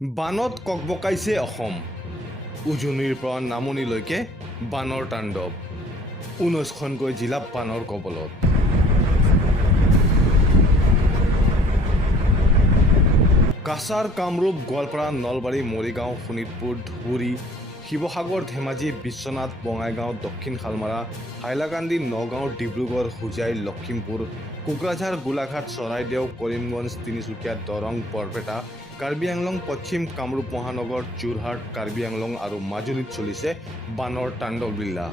বানত ককবকাইছে অসম। উজনিৰ পৰা নামনিলৈকে বানৰ তাণ্ডৱ। 19খনকৈ জিলা বানৰ কবলত। কাছাৰ, কামৰূপ, গোৱালপাৰা, নলবাৰী, মৰিগাঁও, শোণিতপুৰ, ধুবুৰী, শিৱসাগৰ, ধেমাজি, বিশ্বনাথ, বঙাইগাঁও, দক্ষিণ শালমাৰা, হাইলাকান্দি, নগাঁও, ডিব্ৰুগড়, হোজাই, লখিমপুৰ, কোকৰাঝাৰ, গোলাঘাট, চৰাইদেউ, কৰিমগঞ্জ, তিনিচুকীয়া, দৰং, বৰপেটা, কাৰ্বি আংলং, পশ্চিম কামৰূপ মহানগৰ, যোৰহাট, কাৰ্বি আংলং আৰু মাজুলীত চলিছে বানৰ তাণ্ডৱ লীলা।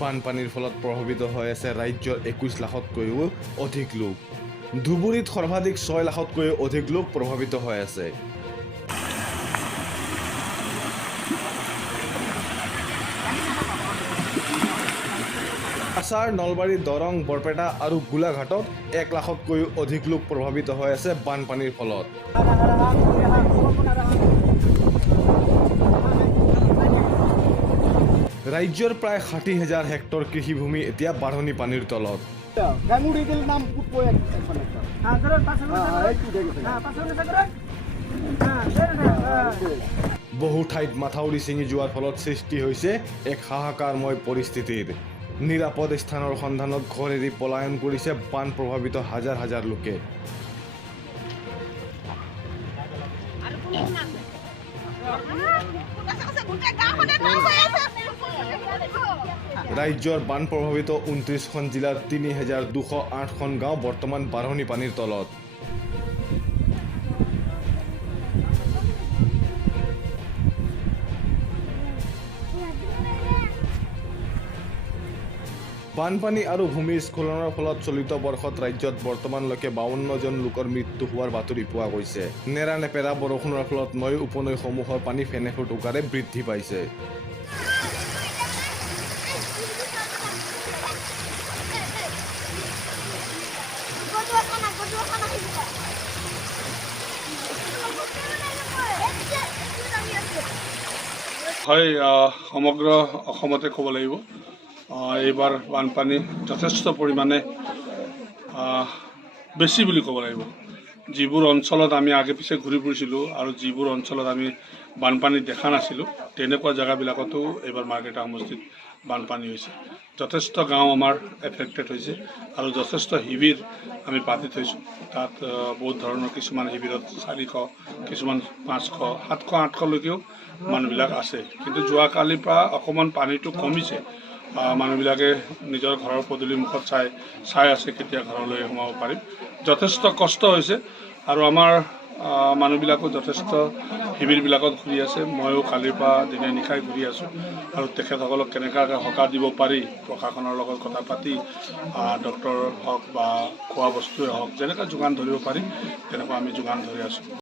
বানপানীৰ ফলত প্ৰভাৱিত হৈ আছে ৰাজ্যৰ 21 লাখতকৈও অধিক লোক। ধুবুৰীত সৰ্বাধিক 6 লাখতকৈও অধিক লোক প্ৰভাৱিত হৈ আছে। কাছাৰ, নলবাৰী, দৰং, বৰপেটা আৰু গোলাঘাটত 1 লাখতকৈও অধিক লোক প্ৰভাৱিত হৈ আছে বানপানীৰ ফলত। ৰাজ্যৰ প্ৰায় 60,000 হেক্টৰ কৃষিভূমি এতিয়া বাঢ়নি পানীৰ তলত। বহু ঠাইত মাথাউৰি ছিঙি যোৱাৰ ফলত সৃষ্টি হৈছে এক হাহাকাৰময় পৰিস্থিতিৰ। নিৰাপদ স্থানৰ সন্ধানত ঘৰ এৰি পলায়ন কৰিছে বান প্ৰভাৱিত হাজাৰ হাজাৰ লোকে। ৰাজ্যৰ বান প্ৰভাৱিত 29খন জিলাৰ 3,208খন গাঁও বৰ্তমান বাঢ়নি পানীৰ তলত। বানপানী আৰু ভূমিস্খলনৰ ফলত চলিত বৰ্ষত ৰাজ্যত বৰ্তমানলৈকে 52 জন লোকৰ মৃত্যু হোৱাৰ বাতৰি পোৱা গৈছে। নেৰানেপেৰা বৰষুণৰ ফলত নৈ উপনৈসমূহৰ পানী ফেনে ফুটুকাৰে বৃদ্ধি পাইছে। হয়, সমগ্ৰ অসমতে ক'ব লাগিব এইবাৰ বানপানী যথেষ্ট পৰিমাণে বেছি বুলি ক'ব লাগিব। যিবোৰ অঞ্চলত আমি আগে পিছে ঘূৰি ফুৰিছিলোঁ আৰু যিবোৰ অঞ্চলত আমি বানপানী দেখা নাছিলোঁ তেনেকুৱা জেগাবিলাকতো এইবাৰ মাৰ্ঘেৰিটা সমষ্টিত বানপানী হৈছে। যথেষ্ট গাঁও আমাৰ এফেক্টেড হৈছে আৰু যথেষ্ট শিবিৰ আমি পাতি থৈছোঁ। তাত বহুত ধৰণৰ কিছুমান শিবিৰত 400, কিছুমান 500, 700, 800লৈকেও মানুহবিলাক আছে। কিন্তু যোৱাকালিৰ পৰা অকণমান পানীটো কমিছে। মানুহবিলাকে নিজৰ ঘৰৰ পদূলিমুখত চাই আছে কেতিয়া ঘৰলৈ সোমাব পাৰিম। যথেষ্ট কষ্ট হৈছে আৰু আমাৰ মানুহবিলাকো যথেষ্ট শিবিৰবিলাকত ঘূৰি আছে। ময়ো কালিৰ পৰা দিনে নিশাই ঘূৰি আছোঁ আৰু তেখেতসকলক কেনেকুৱাকৈ সকাহ দিব পাৰি প্ৰশাসনৰ লগত কথা পাতি ডক্টৰ হওক বা খোৱা বস্তুৱে হওক যেনেকৈ যোগান ধৰিব পাৰি তেনেকুৱা আমি যোগান ধৰি আছোঁ।